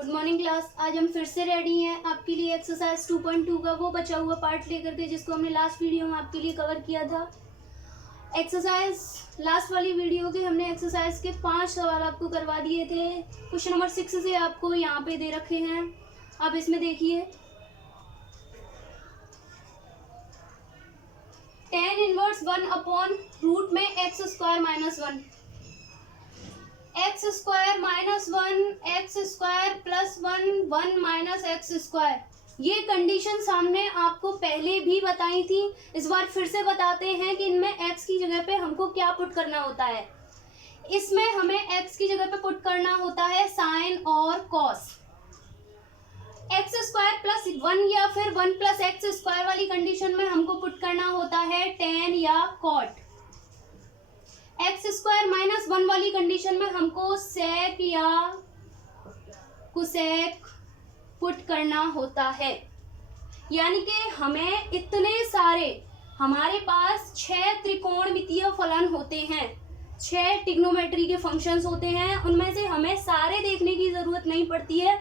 Good morning class. आज हम फिर से रेडी हैं आपके लिए एक्सरसाइज 2.2 का वो बचा हुआ पार्ट लेकर के, जिसको हमने लास्ट वीडियो में आपके लिए कवर किया था। एक्सरसाइज लास्ट वाली वीडियो के हमने एक्सरसाइज के 5 सवाल आपको करवा दिए थे। क्वेश्चन नंबर 6 से आपको यहाँ पे दे रखे हैं। आप इसमें देखिए, tan इनवर्स 1/रूट में x square minus 1, x square minus 1, x square plus 1, 1 minus x square. ये कंडीशन हमने आपको पहले भी बताई थी, इस बार फिर से बताते हैं कि इनमें x की जगह पे हमको क्या पुट करना होता है। इसमें हमें x की जगह पे पुट करना होता है साइन और कॉस। एक्स स्क्वायर प्लस 1 या फिर 1 प्लस एक्स स्क्वायर वाली कंडीशन में हमको पुट करना होता है tan या cot। एक्स स्क्वायर माइनस 1 वाली कंडीशन में हमको सेक या कुसेक पुट करना होता है। यानी कि हमें इतने सारे, हमारे पास 6 त्रिकोणमितीय फलन होते हैं, 6 ट्रिग्नोमेट्री के फंक्शंस होते हैं। उनमें से हमें सारे देखने की जरूरत नहीं पड़ती है,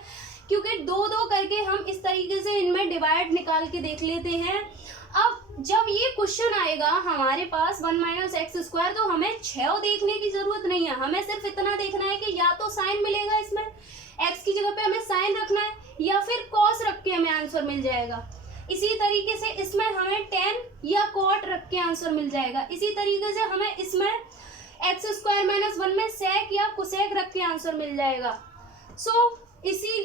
क्योंकि 2-2 करके हम इस तरीके से इनमें डिवाइड निकाल के देख लेते हैं। अब जब ये क्वेश्चन आएगा हमारे पास 1 माइनस एक्स स्क्वायर, तो हमें 6 देखने की जरूरत नहीं है। हमें सिर्फ इतना देखना है कि या तो साइन मिलेगा, इसमें एक्स की जगह पे हमें साइन रखना है, या फिर कॉस रख के हमें आंसर मिल जाएगा। इसी तरीके से इसमें हमें tan या cot रख के आंसर मिल जाएगा। इसी तरीके से हमें इसमें एक्स स्क्वायर माइनस 1 में सेक या कुसेक रख के आंसर मिल जाएगा। इसी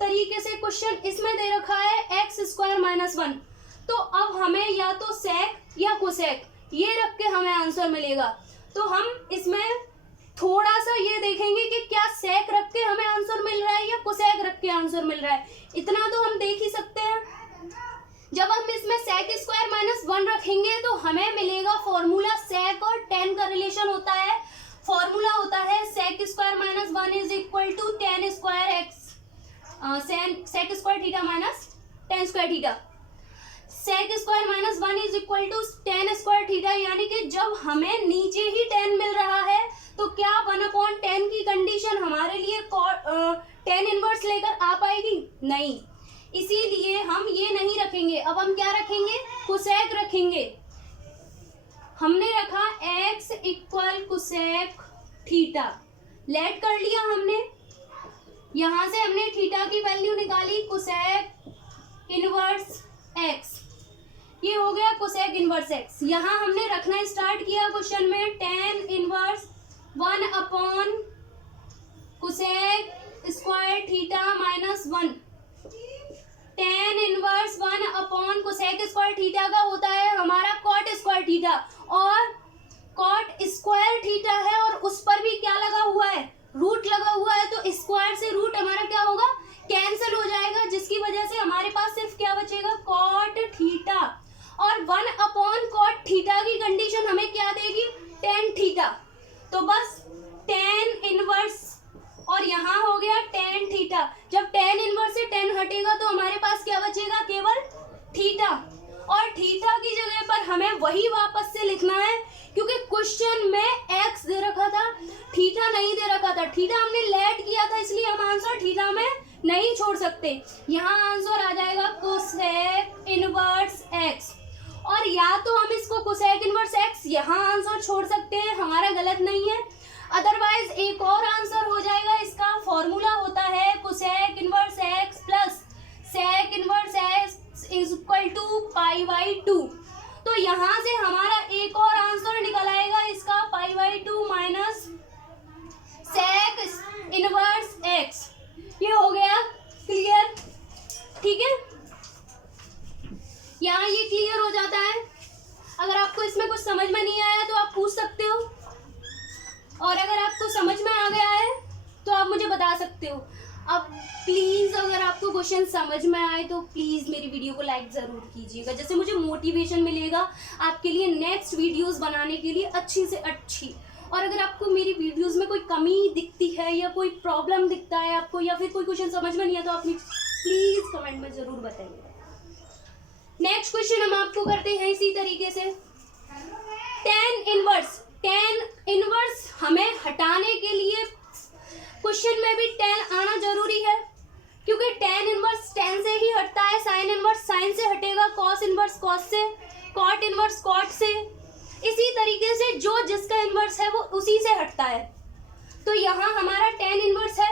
तरीके से क्वेश्चन इसमें दे रखा है एक्स स्क्वायर माइनस 1, तो अब हमें या तो सेक या कुसेक ये रख के हमें आंसर मिलेगा। तो हम इसमें थोड़ा सा ये देखेंगे कि क्या सेक रख के हमें आंसर मिल रहा है या कुसेक रख के आंसर मिल रहा है। इतना तो हम देख ही सकते हैं। जब हम इसमें सेक स्क्वायर माइनस 1 रखेंगे तो हमें मिलेगा फॉर्मूला, सेक और tan का रिलेशन होता है। फॉर्मूला होता है sec square minus 1 is equal to tan square x, sec square theta minus tan square theta. Sec square minus 1 is equal to tan square theta. यानी कि जब हमें नीचे ही tan मिल रहा है तो क्या 1/tan की कंडीशन हमारे लिए tan इनवर्स लेकर आ पाएगी? नहीं, इसीलिए हम ये नहीं रखेंगे। अब हम क्या रखेंगे? कुसेक रखेंगे। हमने रखा x equal cosec theta, let कर लिया हमने। यहां से हमने थीटा की वैल्यू निकाली, कुसेक इनवर्स x, ये हो गया कुसेक इनवर्स x। यहाँ हमने रखना स्टार्ट किया क्वेश्चन में tan inverse 1/, cosec square theta minus 1। tan inverse 1/, cosec square theta का होता है हमारा cot स्क्वायर थीटा, और cot स्क्वायर थीटा है और उस पर भी क्या लगा हुआ है? रूट लगा हुआ है। तो स्क्वायर से रूट हमारा क्या होगा? कैंसिल हो जाएगा, जिसकी वजह से हमारे पास सिर्फ क्या बचेगा? cot theta. और 1/cot थीटा की कंडीशन हमें क्या देगी? tan theta. तो बस tan इनवर्स और यहाँ हो गया tan थीटा। जब tan इनवर्स से tan हटेगा तो हमारे पास क्या बचेगा? केवल थीटा। और थीटा की जगह पर हमें वही वापस से लिखना है, क्योंकि क्वेश्चन में x दे रखा था, थीटा नहीं दे रखा था। थीटा हमने लेट किया था, इसलिए हम आंसर थीटा में नहीं छोड़ सकते। यहाँ आंसर आ जाएगा कोसेक इनवर्स x। और या तो हम इसको कोसेक इनवर्स x यहाँ आंसर छोड़ सकते हैं, हमारा गलत नहीं है। अदरवाइज एक और आंसर हो जाएगा इसका। फॉर्मूला होता है cosec inverse x plus sec inverse x is equal to π/2। तो यहाँ से हमारा एक और आंसर निकल आएगा इसका π/2 माइनस सेक इनवर्स x। ये हो गया क्लियर? ठीक है, यहाँ ये क्लियर हो जाता है। अगर आपको इसमें कुछ समझ में नहीं आया तो आप पूछ सकते हो, और अगर आपको समझ में आ गया है तो आप मुझे बता सकते हो। अब प्लीज़ अगर आपको क्वेश्चन समझ में आए तो प्लीज़ मेरी वीडियो को लाइक ज़रूर कीजिएगा, जैसे मुझे मोटिवेशन मिलेगा आपके लिए नेक्स्ट वीडियोस बनाने के लिए अच्छी से अच्छी। और अगर आपको मेरी वीडियोस में कोई कमी दिखती है या कोई प्रॉब्लम दिखता है आपको, या फिर कोई क्वेश्चन समझ में नहीं आया, तो आप प्लीज़ कमेंट में ज़रूर बताइएगा। नेक्स्ट क्वेश्चन हम आपको करते हैं इसी तरीके से। tan इनवर्स हमें हटाने के लिए क्वेश्चन में भी tan आना जरूरी है। क्योंकि टेन इनवर्स टेन से ही हटता है, साइन इनवर्स साइन से हटेगा, कॉस इनवर्स कॉस से, कॉट इनवर्स कॉट से। इसी तरीके से जो जिसका इनवर्स है वो उसी से हटता है। तो यहाँ हमारा टेन इनवर्स है,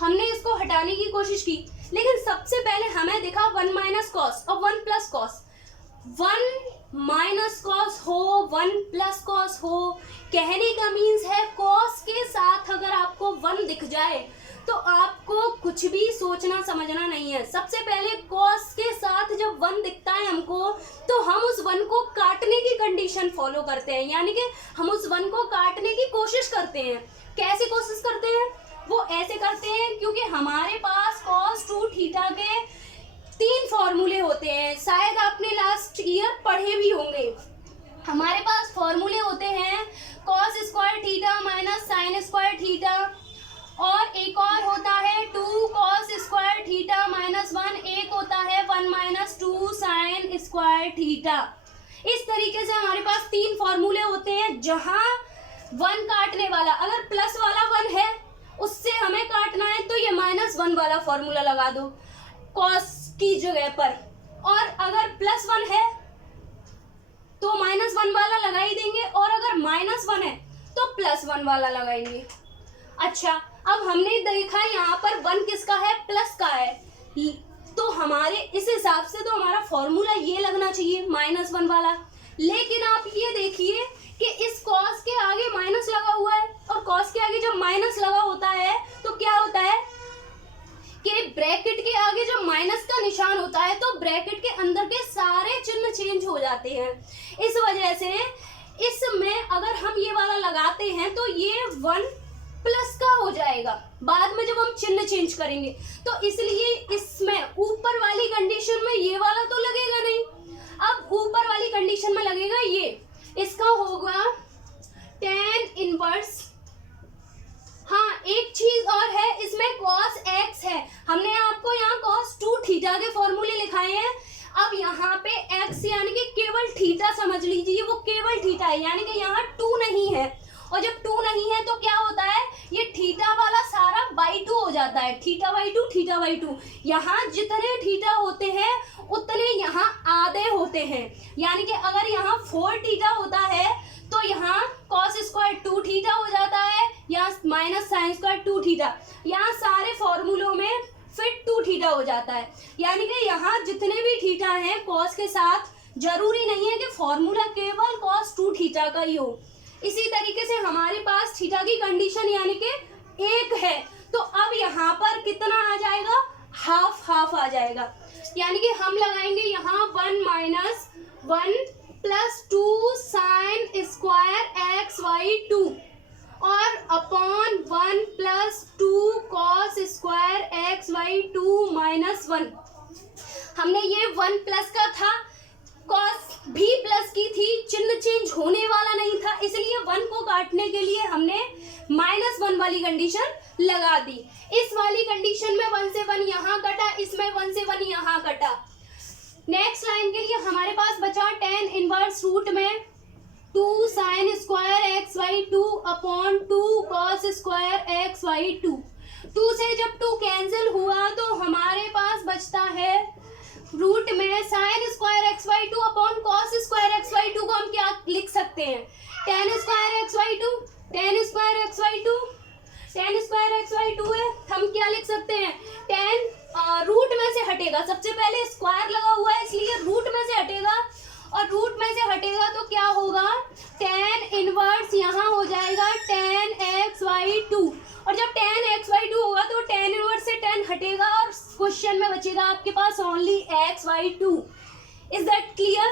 हमने इसको हटाने की कोशिश की, लेकिन सबसे पहले हमें दिखा वन माइनस कॉस और one plus cos. One minus cos हो, वन प्लस कॉस हो, कहने का मीन्स है कॉस के साथ अगर आपको वन दिख जाए तो आपको कुछ भी सोचना समझना नहीं है। सबसे पहले कॉस के साथ जब वन दिखता है हमको, तो हम उस वन को काटने की कंडीशन फॉलो करते हैं, यानी कि हम उस वन को काटने की कोशिश करते हैं। कैसे कोशिश करते हैं? वो ऐसे करते हैं क्योंकि हमारे पास कॉस टू थीटा के 3 फॉर्मूले होते हैं, शायद आपने लास्ट ईयर पढ़े भी होंगे। हमारे पास फॉर्मूले होते हैं cos square theta minus sign square theta, और एक और होता है 2 कॉस स्क्वायर थीटा माइनस 1, एक होता है 1 माइनस 2 साइन स्क्वायर थीटा। इस तरीके से हमारे पास 3 फॉर्मूले होते हैं, जहां वन काटने वाला अगर प्लस वाला वन है उससे हमें काटना है तो ये -1 वाला फॉर्मूला लगा दो कॉस की जगह पर, और अगर +1 है तो -1 वाला लगा ही देंगे, और अगर -1 है तो +1 वाला लगाएंगे। अच्छा, अब हमने देखा यहाँ पर 1 किसका है? प्लस का है, तो हमारे इस हिसाब से तो हमारा फॉर्मूला ये लगना चाहिए -1 वाला। लेकिन आप ये देखिए कि इस कॉस के आगे माइनस लगा हुआ है, और कॉस के आगे जब माइनस लगा होता है तो क्या होता है कि ब्रैकेट के आगे जब माइनस का निशान होता है तो ब्रैकेट के अंदर के सारे चिन्ह चेंज हो जाते हैं। इस वजह से इसमें अगर हम ये वाला लगाते हैं तो ये 1 प्लस का हो जाएगा बाद में जब हम चिन्ह चेंज करेंगे, तो इसलिए इसमें ऊपर वाली कंडीशन में ये वाला तो लगेगा नहीं। अब ऊपर वाली कंडीशन में लगेगा ये, इसका होगा tan इनवर्स। हाँ, एक चीज और है, इसमें cos x है। हमने आपको यहाँ cos 2 थीटा के फॉर्मूले लिखाए हैं। अब यहाँ पे x यानी कि केवल थीटा समझ लीजिए, वो केवल थीटा है, यानी कि यहाँ 2 नहीं है, और जब 2 नहीं है तो क्या होता है, ये थीटा वाला सारा /2 हो जाता है, θ/2 θ/2। यहाँ जितने थीटा होते हैं उतने यहाँ आधे होते हैं, यानी कि अगर यहाँ 4 थीटा होता है तो यहाँ cos स्क्वायर 2 थीटा हो जाता है, या माइनस साइन स्क्वायर 2 थीटा। यहाँ सारे फॉर्मूलों में फिट 2 थीटा हो जाता है, यानी कि यहाँ जितने भी थीटा हैं cos के साथ, जरूरी नहीं है कि फॉर्मूला केवल cos 2 थीटा का ही हो। इसी तरीके से हमारे पास थीटा की कंडीशन यानी कि 1 है, तो अब यहाँ पर कितना आ जाएगा? हाफ आ जाएगा, यानी कि हम लगाएंगे यहाँ 1 minus 1 plus 2 sine square x/2 और upon 1 plus 2 cos square x/2 minus 1। हमने ये 1 प्लस का था, कॉस भी प्लस की थी, चिन्ह चेंज होने वाला नहीं था, इसलिए 1 को काटने के लिए हमने -1 वाली कंडीशन लगा दी। इस वाली कंडीशन में 1 से 1 यहाँ कटा, इसमें 1 से 1 यहाँ कटा। नेक्स्ट लाइन के लिए हमारे पास बचा tan इनवर्स रूट में 2 sine square x/2 upon 2 cos square x/2। 2 से जब 2 कैंसिल हुआ तो हमारे पास बचता है रूट में sine square x/2 upon cos square x/2 को हम क्या लिख सकते हैं? tan square x/2, tan square x/2, tan square x/2 है, हम क्या लिख सकते हैं? tan रूट में से हटेगा, सबसे पहले स्क्वायर लगा हुआ है इसलिए रूट में से हटेगा, और रूट में से हटेगा तो क्या होगा? tan इनवर्स यहाँ हो जाएगा tan x/2, और जब tan x/2 होगा तो tan इनवर्स से tan हटेगा और क्वेश्चन में बचेगा आपके पास only x/2। Is that clear?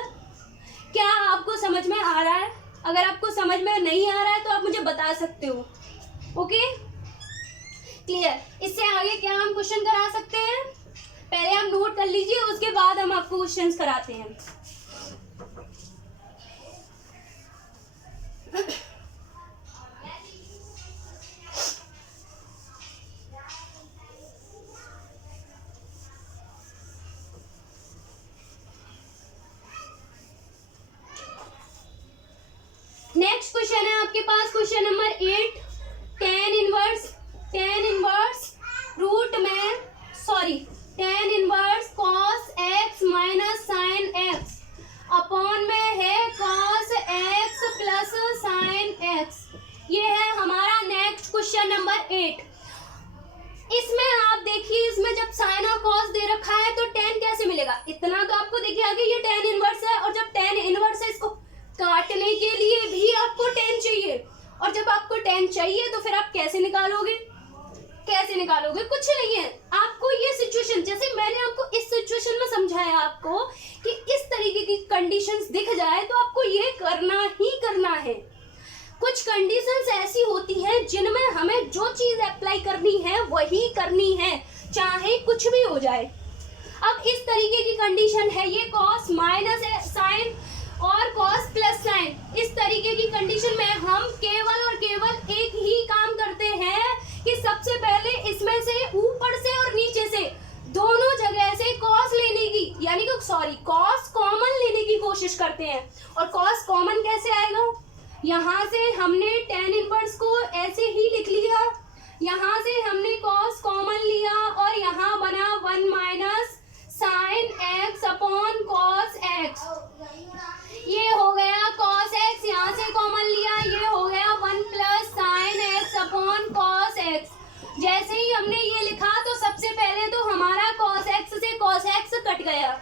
क्या आपको समझ में आ रहा है? अगर आपको समझ में नहीं आ रहा है तो आप मुझे बता सकते हो। Okay, clear? इससे आगे क्या हम क्वेश्चन करा सकते हैं? पहले आप नोट कर लीजिए, उसके बाद हम आपको क्वेश्चंस कराते हैं। नेक्स्ट क्वेश्चन है आपके पास question number 8, tan inverse root में, सॉरी ये tan इनवर्स है, और जब tan इनवर्स है इसको काटने के लिए भी आपको tan चाहिए, और जब आपको tan चाहिए तो फिर आप कैसे निकालोगे? कुछ नहीं है। आपको ये सिचुएशन, जैसे मैंने आपको इस सिचुएशन में समझाया आपको कि इस तरीके की कंडीशंस दिख जाए तो आपको ये करना ही करना है। कुछ कंडीशंस ऐसी होती हैं जिनमें हमें जो चीज अप्लाई करनी है वही करनी है, चाहे कुछ भी हो जाए। अब इस तरीके की कंडीशन है, ये cos माइनस साइन और cos प्लस साइन, इस तरीके की कंडीशन में हम केवल और केवल एक ही काम करते हैं कि सबसे पहले इसमें से ऊपर से और नीचे से दोनों जगह से cos लेने की, यानी कि cos कॉमन लेने की कोशिश करते हैं। और cos कॉमन कैसे आएगा? यहाँ से हमने tan इनवर्स को ऐसे ही लिख लिया, यहाँ से हमने cos कॉमन लिया और यहाँ बना 1 minus sine x upon cos x। ये हो गया cos x, यहाँ से कॉमन लिया, ये हो गया 1 plus sign x upon cos x। जैसे ही हमने ये लिखा तो सबसे पहले तो हमारा cos x से cos x कट गया।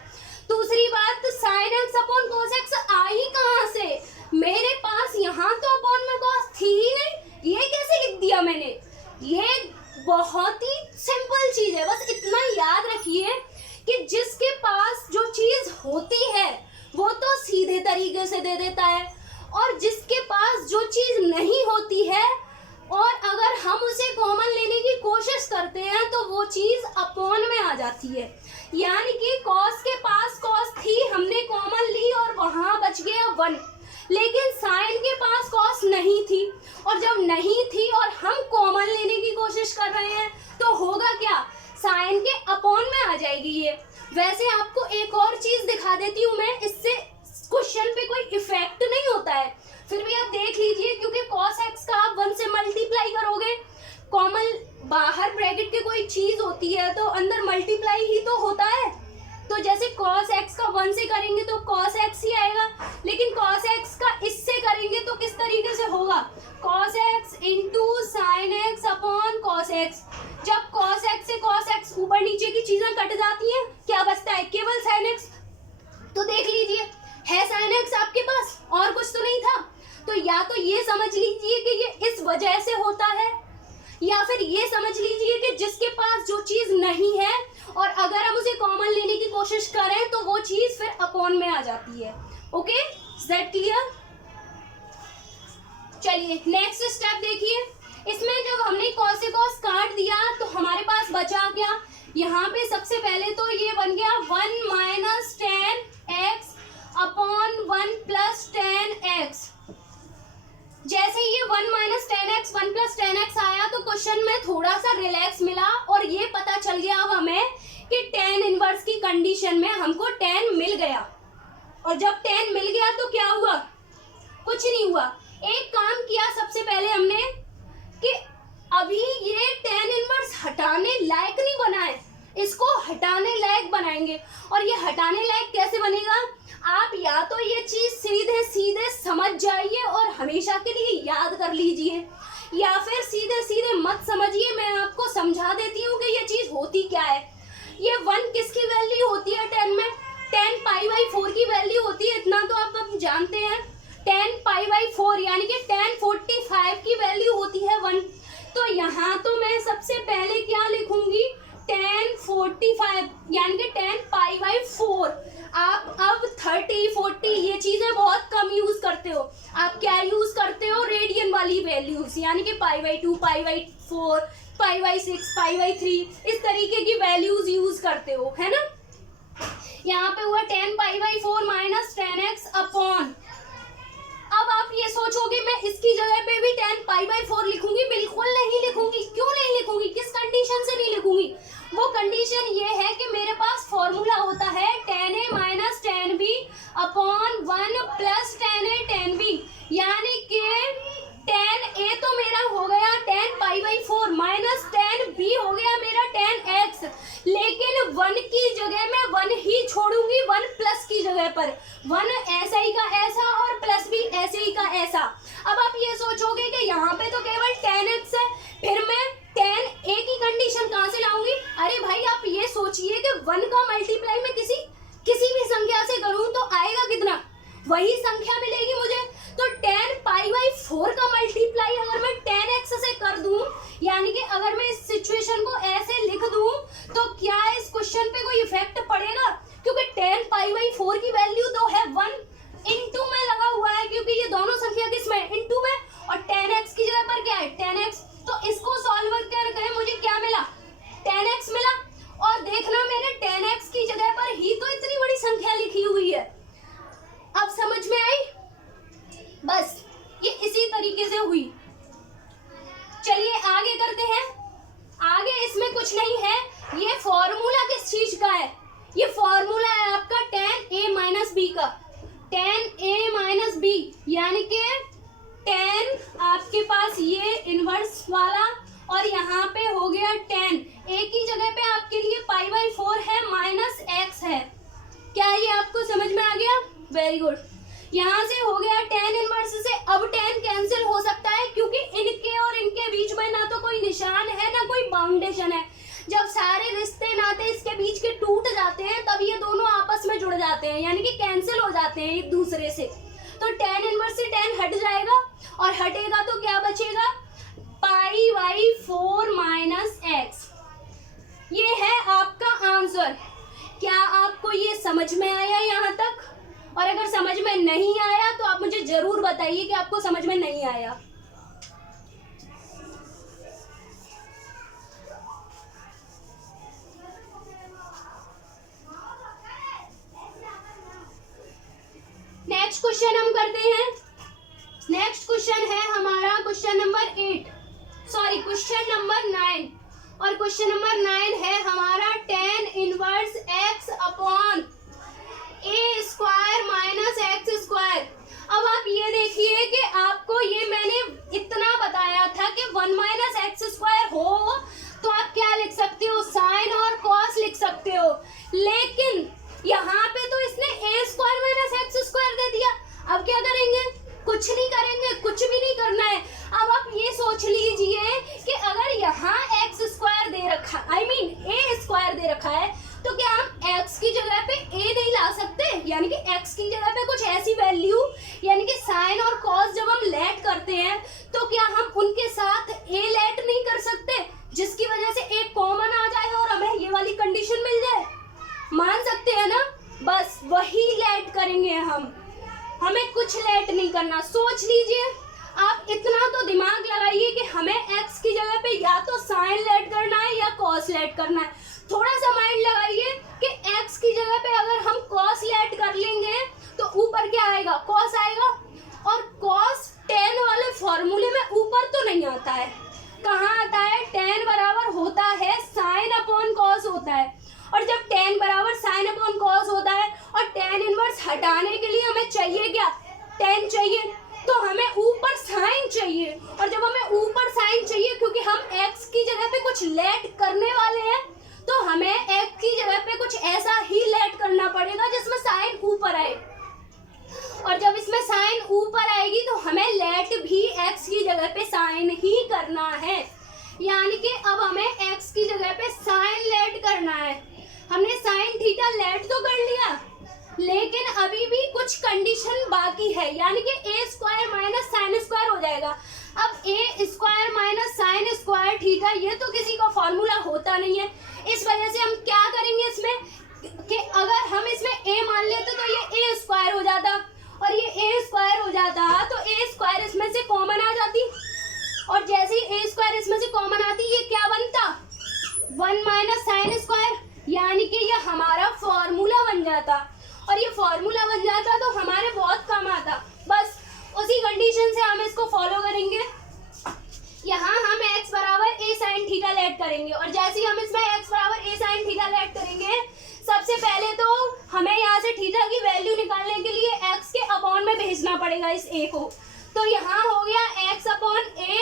दूसरी बात, sine x upon cos x आई कहाँ से? मेरे पास यहाँ तो अपॉन में cos थी ही नहीं, ये कैसे लिख दिया मैंने? ये बहुत ही सिंपल चीज है, बस इतना याद रखिए कि जिसके पास जो चीज होती है वो तो सीधे तरीके से दे देता है, और जिसके पास जो चीज नहीं होती है और अगर हम उसे कॉमन लेने की कोशिश करते हैं तो वो चीज अपॉन में आ जाती है। यानी कि cos के पास cos थी, हमने कॉमन ली और वहां बच गया 1, लेकिन साइन के पास cos नहीं थी, और जब नहीं थी और हम कॉमन लेने की कोशिश कर रहे हैं तो होगा क्या? साइन के अपॉन में आ जाएगी ये। वैसे आपको एक और चीज दिखा देती हूँ मैं, इससे क्वेश्चन पे कोई इफेक्ट नहीं होता है, फिर भी आप देख लीजिए, क्योंकि cos x का आप 1 से मल्टीप्लाई करोगे, कॉमन बाहर ब्रैकेट की कोई चीज होती है तो अंदर मल्टीप्लाई ही तो होता है। तो जैसे cos x का 1 से करेंगे तो cos x ही आएगा, लेकिन cos x का इससे करेंगे तो किस तरीके से होगा? cos x into sine x upon cos x। जब cos x से cos x ऊपर नीचे की चीजें कट जाती हैं, क्या बचता है? केवल sin x। तो देख लीजिए, है sin x आपके पास, और कुछ तो नहीं था। तो या तो ये समझ लीजिए कि ये इस वजह से होता है, या फिर ये समझ लीजिए कि जिसके पास जो चीज नहीं है और अगर हम उसे कॉमन लेने की कोशिश करें तो वो चीज फिर अपॉन में आ जाती है। Okay, is that clear? चलिए नेक्स्ट स्टेप देखिए, इसमें जब हमने cos से cos काट दिया तो हमारे पास बचा क्या? यहाँ पे सबसे पहले तो ये बन गया 1 minus tan x upon 1 plus tan x। जैसे ये 1 minus tan x 1 plus tan x आया तो क्वेश्चन में थोड़ा सा रिलैक्स मिला और ये पता चल गया अब हमें कि tan इनवर्स की कंडीशन में हमको tan मिल गया। और जब tan मिल गया तो क्या हुआ? कुछ नहीं हुआ। एक काम किया सबसे पहले हमने कि अभी ये tan इनवर्स हटाने लायक नहीं बना है, इसको हटाने लायक बनाएंगे। और ये हटाने लायक कैसे बनेगा? आप या तो ये चीज सीधे सीधे समझ जाइए और हमेशा के लिए याद कर लीजिए, या फिर सीधे सीधे मत समझिए, मैं आपको समझा देती हूँ कि ये चीज होती क्या है। ये 1 किसकी वैल्यू होती है tan में? tan π/4 की वैल्यू होती है, इतना तो आप अब जानते हैं। tan π/4 यानी कि tan 45 की वैल्यू होती है 1। तो यहाँ तो मैं सबसे पहले क्या लिखूंगी? tan 45 यानी कि tan π/4। आप अब 30, 40 ये चीजें बहुत कम यूज करते हो। आप क्या यूज करते हो? रेडियन वाली वैल्यूज, यानी कि π/2, π/4, π/6, π/3 इस तरीके की वैल्यूज यूज करते हो, है ना। यहाँ पे हुआ tan π/4 minus tan x upon. अब आप ये सोचोगे मैं इसकी जगह पे भी tan π/4 लिखूंगी? बिल्कुल नहीं लिखूंगी। क्यों नहीं लिखूंगी? किस कंडीशन से नहीं लिखूंगी? वो कंडीशन ये है कि मेरे पास फॉर्मूला होता है tan a minus tan b upon 1 plus tan a tan b, यानी कि tan a तो मेरा हो गया tan π/4 माइनस tan b हो गया मेरा tan x, लेकिन 1 की जगह मैं 1 ही छोड़ूंगी, 1 प्लस की जगह पर 1 ऐसा ही का ऐसा और प्लस भी ऐसे ही का ऐसा। अब आप ये सोचोगे कि यहाँ पे तो केवल tan x है, फिर मैं tan a की कंडीशन कहाँ से लाऊंगी? अरे भाई आप ये सोचिए कि 1 का मल्टीप्लाई में किसी भी संख्या से करूँ वही संख्या मिलेगी मुझे। तो tan पाई बाई 4 का मल्टीप्लाई अगर मैं tan x से कर दूं, यानी कि अगर मैं इस सिचुएशन को ऐसे लिख दूं, तो क्या इस क्वेश्चन पे कोई इफेक्ट पड़ेगा? क्योंकि tan पाई बाई 4 की वैल्यू तो है 1 इंटू में लगा हुआ है, क्योंकि ये दोनों संख्या किसमें, इंटू में, और tan x की जगह पर क्या है, tan x। तो इसको सॉल्व करके मुझे क्या मिला, tan x मिला। और देखना मैंने tan x की जगह पर ही तो इतनी बड़ी संख्या लिखी हुई है। अब समझ में आई? बस ये इसी तरीके से हुई। चलिए आगे करते हैं। आगे इसमें कुछ नहीं है, ये फॉर्मूला किस चीज का है, ये फॉर्मूला है आपका tan a माइनस बी का। tan a माइनस बी यानी कि tan आपके पास ये इनवर्स वाला, और यहाँ पे हो गया tan a की जगह पे आपके लिए पाई बाई 4 है माइनस x है। क्या ये आपको समझ में आ गया? Very good. यहाँ से हो गया tan इनवर्स से, अब tan कैंसिल हो सकता है क्योंकि इनके और इनके बीच में ना तो कोई निशान है ना कोई बाउंडेशन है। जब सारे रिश्ते नाते इसके बीच के टूट जाते हैं तब ये दोनों आपस में जुड़ जाते हैं, यानी कि कैंसिल हो जाते हैं एक दूसरे से। तो tan इनवर्स से tan हट जाएगा और हटेगा तो क्या बचेगा, पाई बाई 4 माइनस एक्स। ये है आपका आंसर। क्या आपको ये समझ में आया यहाँ तक? और अगर समझ में नहीं आया तो आप मुझे जरूर बताइए कि आपको समझ में नहीं आया। नेक्स्ट क्वेश्चन हम करते हैं। नेक्स्ट क्वेश्चन है हमारा क्वेश्चन नंबर 9, और क्वेश्चन नंबर 9 है हमारा tan इनवर्स x अपॉन ए स्क्वायर माइनस एक्स स्क्वायर। अब आप ये देखिए कि आपको ये मैंने इतना बताया था कि 1 माइनस एक्स स्क्वायर हो तो आप क्या लिख सकते हो, साइन और कॉस लिख सकते हो। लेकिन यहाँ पे तो इसने ए स्क्वायर माइनस एक्स स्क्वायर दे दिया। अब क्या करेंगे, कुछ नहीं करेंगे, कुछ भी नहीं करना है। अब आप ये सोच लीजिए कि अगर यहाँ एक्स स्क्वायर दे रखा, ए स्क्वायर दे रखा है, तो क्या हम x की जगह पे a नहीं ला सकते, यानी कि x की जगह पे कुछ ऐसी वैल्यू, यानी कि साइन और कॉस जब हम लेट करते हैं तो क्या हम उनके साथ a लेट नहीं कर सकते, जिसकी वजह से a कॉमन आ जाए और हमें ये वाली कंडीशन मिल जाए? मान सकते हैं ना? बस वही लेट करेंगे हम, हमें कुछ लेट नहीं करना। सोच लीजिए, आप इतना तो दिमाग लगाइए कि हमें x की जगह पे या तो साइन लेट करना है या कॉस लेट करना है। थोड़ा सा माइंड लगाइए कि x की जगह पे अगर हम cos लेट कर लेंगे तो ऊपर क्या आएगा, cos आएगा, और cos tan वाले फॉर्मूले में ऊपर तो नहीं आता है। कहाँ आता है? tan बराबर होता है sin अपॉन cos होता है, और जब tan बराबर sin अपॉन cos होता है और tan इनवर्स हटाने के लिए हमें चाहिए क्या, tan चाहिए, तो हमें ऊपर sin चाहिए। और जब हमें ऊपर sin चाहिए, क्योंकि हम x की जगह पे कुछ लेट करने वाले हैं, तो हमें x की जगह पे कुछ ऐसा ही लेट करना पड़ेगा जिसमें साइन ऊपर आए, और जब इसमें साइन ऊपर आएगी तो हमें लेट भी x की जगह पे साइन ही करना है। यानी कि अब हमें x की जगह पे साइन लेट करना है। हमने साइन थीटा लेट तो कर लिया, लेकिन अभी भी कुछ कंडीशन बाकी है, यानी कि a square minus sine square हो जाएगा। अब a square minus sign square theta ये तो किसी का फॉर्मूला होता नहीं है, इस वजह से हम क्या करेंगे इसमें कि अगर हम इसमें a मान लेते तो ये a स्क्वायर हो जाता, और ये a स्क्वायर हो जाता तो a स्क्वायर इसमें से कॉमन आ जाती, और जैसे ही a स्क्वायर इसमें से कॉमन आती ये क्या बनता, 1 माइनस साइन स्क्वायर, यानी कि ये हमारा फॉर्मूला बन जाता। और ये फॉर्मूला बन जाता तो हमारे बहुत काम आता। बस उसी कंडीशन से हम इसको फॉलो करेंगे। यहाँ हम x बराबर a साइन थीटा लेट करेंगे, और जैसे ही हम इसमें x बराबर a साइन थीटा लेट करेंगे, सबसे पहले तो हमें यहाँ से थीटा की वैल्यू निकालने के लिए x के अपॉन में भेजना पड़ेगा इस a को। तो यहाँ हो गया x अपॉन a,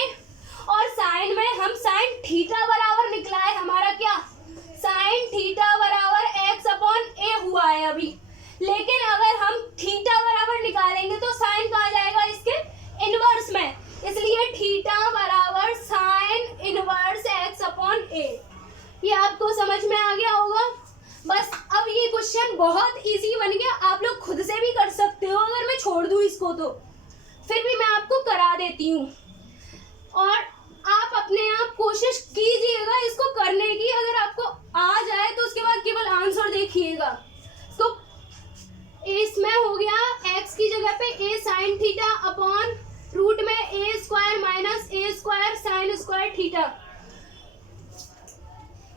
और साइन में हम साइन थीटा बराबर निकला है हमारा क्या, साइन थीटा बराबर x अपॉन a हुआ है अभी। लेकिन अगर हम थीटा बराबर निकालेंगे तो साइन कहाँ जाएगा, इसके इनवर्स में, इसलिए थीटा बराबर sine inverse x upon a। ये आपको समझ में आ गया होगा। बस अब अब ये क्वेश्चन बहुत इजी बन गया, आप लोग खुद से भी कर सकते हो अगर मैं छोड़ दूं इसको तो, फिर भी मैं आपको करा देती हूँ और आप अपने आप कोशिश कीजिएगा इसको करने की। अगर आपको आ जाए तो उसके बाद केवल आंसर देखिएगा। तो इसमें हो गया x की जगह पे a sin theta upon root में a square minus a square sine square theta.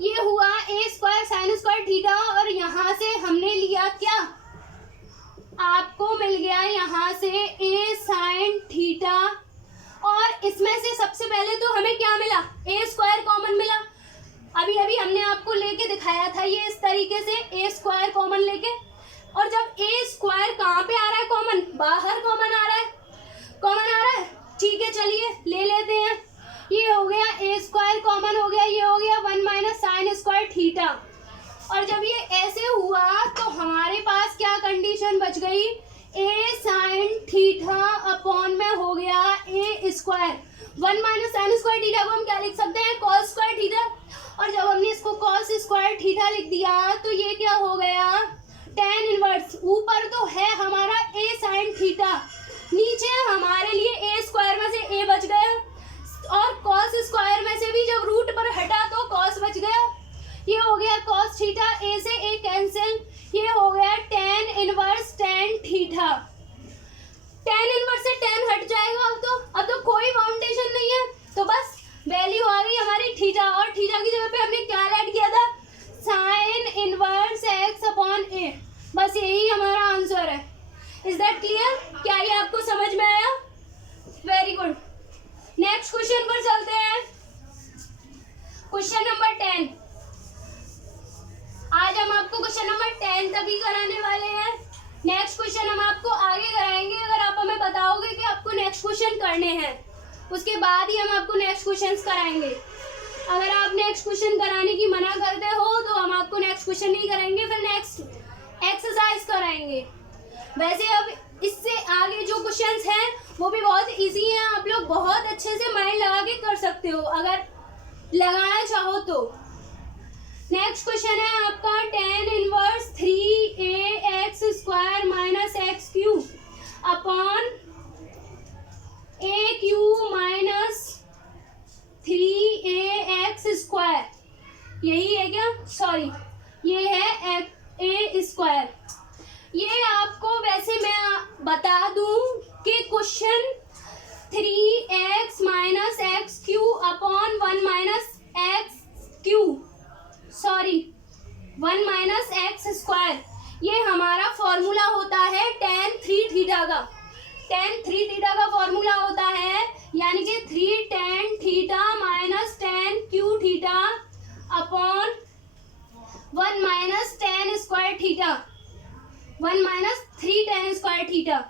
ये हुआ a square sine square theta और यहाँ से हमने लिया क्या, आपको मिल गया यहाँ से a साइन थीटा और इसमें से सबसे पहले तो हमें क्या मिला, a स्क्वायर कॉमन मिला। अभी अभी हमने आपको लेके दिखाया था ये इस तरीके से a स्क्वायर कॉमन लेके, और जब a स्क्वायर कहाँ पे आ रहा है कॉमन, बाहर कॉमन आ रहा है, कॉमन आ रहा है, ठीक है चलिए ले लेते हैं। ये हो गया a स्क्वायर कॉमन हो गया, ये हो गया 1 माइनस साइन स्क्वायर थीटा। और जब ये ऐसे हुआ तो हमारे पास क्या कंडीशन बच गई, a साइन थीटा अपॉन में हो गया a square. 1 minus sign square theta को हम क्या लिख सकते हैं, कॉस स्क्वायर थीटा। और जब हमने इसको कॉस स्क्वायर थीटा लिख दिया तो ये क्या हो गया, tan इनवर्स। ऊपर तो है हमारा a साइन थीटा, नीचे हमारे लिए a स्क्वायर में से a बच गया और cos स्क्वायर में से भी जब रूट पर हटा तो cos बच गया। ये हो गया cos थीटा, a से a कैंसिल, ये हो गया tan inverse tan theta. tan inverse से tan हट जाएगा, अब तो कोई फाउंडेशन नहीं है, तो बस वैल्यू आ गई हमारी थीटा। और थीटा की जगह पे हमने क्या ऐड किया था, sine inverse x upon a। बस यही हमारा आंसर है। Is that clear? क्या ये आपको समझ में आया? Very good. नेक्स्ट क्वेश्चन पर चलते हैं। Question number 10। आज हम आपको क्वेश्चन नंबर 10 तक ही कराने वाले हैं। नेक्स्ट क्वेश्चन हम आपको आगे कराएंगे अगर आप हमें बताओगे कि आपको नेक्स्ट क्वेश्चन करने हैं, उसके बाद ही हम आपको नेक्स्ट क्वेश्चंस कराएंगे। अगर आप नेक्स्ट क्वेश्चन कराने की मना करते हो तो हम आपको नेक्स्ट क्वेश्चन नहीं कराएंगे, फिर नेक्स्ट एक्सरसाइज कराएंगे। वैसे अब इससे आगे जो क्वेश्चंस हैं वो भी बहुत इजी हैं, आप लोग बहुत अच्छे से माइंड लगा के कर सकते हो अगर लगाना चाहो तो। नेक्स्ट क्वेश्चन है आपका tan inverse 3ax square minus x cube upon a cube minus 3ax square. यही है क्या, सॉरी ये है a स्क्वायर। ये आपको वैसे मैं बता दूं कि question 3x minus x Q upon 1 minus x Q, sorry 1 minus x square, ये हमारा फॉर्मूला होता है tan 3 थीटा का। tan 3 थीटा का फॉर्मूला होता है यानी कि 3 tan theta minus tan Q theta upon 1 minus tan square theta, 1 minus 3 tan square theta.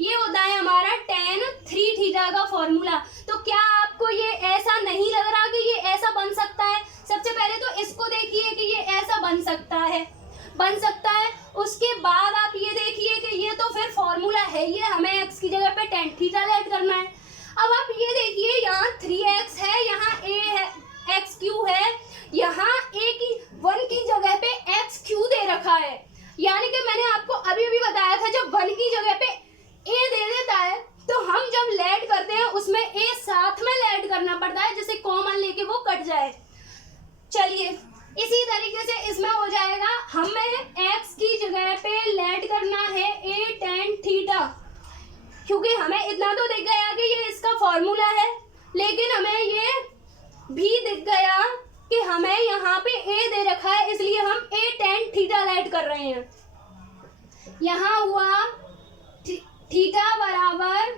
ये होता है हमारा tan 3 थीटा का फॉर्मूला। तो क्या आपको ये ऐसा नहीं लग रहा कि ये ऐसा बन सकता है? सबसे पहले तो इसको देखिए कि ये ऐसा बन सकता है, बन सकता है। उसके बाद आप ये देखिए कि ये तो फिर फॉर्मूला है, ये हमें x की जगह पे tan थीटा ऐड करना है। अब आप ये देखिए यहाँ 3x है, यहाँ a है, x क्यू है, यहाँ a की 1 की जगह पे x क्यू दे रखा है। यानी कि मैंने आपको अभी अभी बताया था जब 1 की जगह पे a दे देता है तो हम जब लेट करते हैं उसमें a साथ में लेट करना पड़ता है जिसे कॉमन लेके वो कट जाए। चलिए इसी तरीके से इसमें हो जाएगा, हमें x की जगह पे लेट करना है a tan थीटा, क्योंकि हमें इतना तो दिख गया कि ये इसका फॉर्मूला है, लेकिन हमें ये भी दिख गया कि हमें यहाँ पे a दे रखा है, इसलिए हम a tan थीटा लेट कर रहे हैं। यहाँ हुआ थीटा बराबर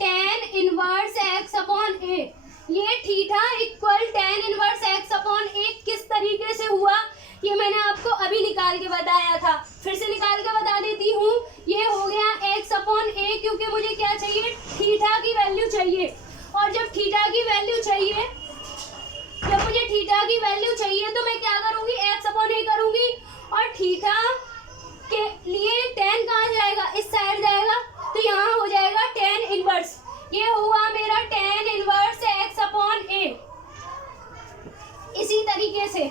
tan inverse x upon a। ये theta equal tan inverse x upon a किस तरीके से हुआ ये मैंने आपको अभी निकाल के बताया था, फिर से निकाल के बता देती हूँ। ये हो गया x अपॉन a, क्योंकि मुझे क्या चाहिए, थीटा की वैल्यू चाहिए। और जब थीटा की वैल्यू चाहिए, जब मुझे थीटा की वैल्यू चाहिए तो मैं क्या करूँगी, x अपॉन a करूँगी, और थीटा के लिए tan कहाँ जाएगा, इस साइड जाएगा, तो यहाँ हो जाएगा tan इनवर्स। ये हुआ मेरा tan inverse x upon a। इसी तरीके से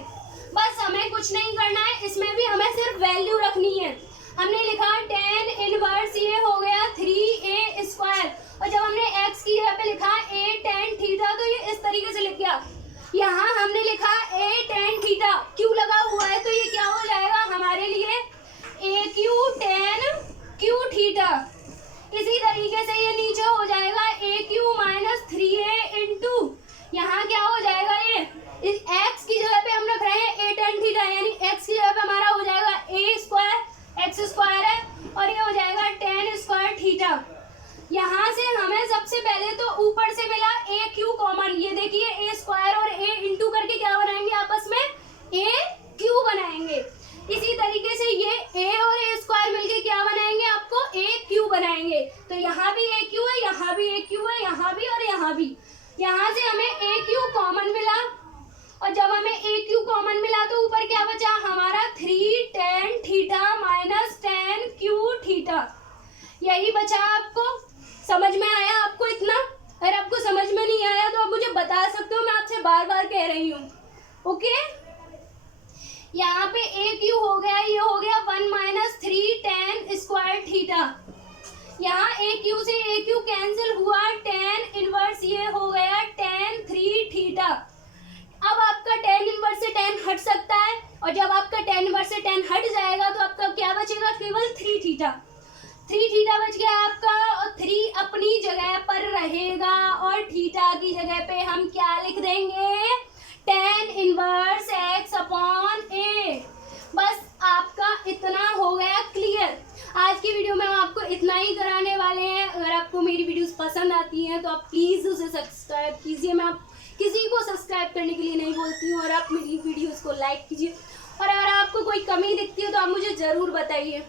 बस हमें कुछ नहीं करना है, इसमें भी हमें सिर्फ वैल्यू रखनी है। हमने लिखा tan इनवर्स ये हो गया 3a स्क्वायर, और जब हमने x की जगह पे लिखा a tan थीटा तो ये इस तरीके से लिख गया। यहाँ हमने लिखा a tan थीटा, q लगा हुआ है तो ये क्या हो जाएगा हमारे लिए aq tan q थीटा। इसी तरीके से ये नीचे हो जाएगा aq माइनस 3a इंटू यहाँ क्या हो जाएगा, ये इस x की जगह पे हम रख रहे हैं a tan थीटा, यानी x की जगह पे हमारा हो जाएगा a स्क्वायर, x स्क्वायर है, और ये हो जाएगा tan स्क्वायर थीटा। यहाँ से हमें सबसे पहले तो ऊपर से मिला a q कॉमन, ये देखिए a स्क्वायर और a इंटू करके क्या बनाएंगे आपस में a q बनाएंगे। इसी तरीके से ये a और a स्क्वायर मिलके क्या बनाएंगे, आपको a q बनाएंगे। तो यहाँ भी a q है, यहाँ भी a q है, यहाँ भी और यहाँ भी। यहाँ से हमें a q कॉमन मिला, और जब हमें a q कॉमन मिला तो ऊपर क्या बचा हमारा 3 tan theta minus tan q theta, यही बचा। आपको समझ में आया? आपको इतना? अगर आपको समझ में नहीं आया तो आप मुझे बता सकते हो, मैं आपसे बार बार कह रही हूँ। ओके, यहाँ पे a q हो गया, ये हो गया 1 माइनस 3 tan स्क्वायर थीटा। यहाँ a q से a q कैंसिल हुआ, tan इनवर्स ये हो गया tan 3 थीटा। अब आपका tan इनवर्स से tan हट सकता है, और जब आपका tan इनवर्स से tan हट जाएगा तो आपका क्या बचेगा, केवल 3 थीटा। 3 थीटा बच गया आपका, और 3 अपनी जगह पर रहेगा, और थीटा की जगह पे हम क्या लिख देंगे, tan inverse x upon a। बस आपका इतना हो गया क्लियर। आज की वीडियो में हम आपको इतना ही कराने वाले हैं। अगर आपको मेरी वीडियोस पसंद आती हैं तो आप प्लीज़ उसे सब्सक्राइब कीजिए। मैं आप किसी को सब्सक्राइब करने के लिए नहीं बोलती हूँ, और आप मेरी वीडियोस को लाइक कीजिए। और अगर आपको कोई कमी दिखती है तो आप मुझे ज़रूर बताइए,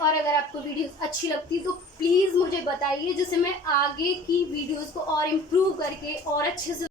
और अगर आपको वीडियोस अच्छी लगती है तो प्लीज़ मुझे बताइए, जिससे मैं आगे की वीडियोस को और इम्प्रूव करके और अच्छे से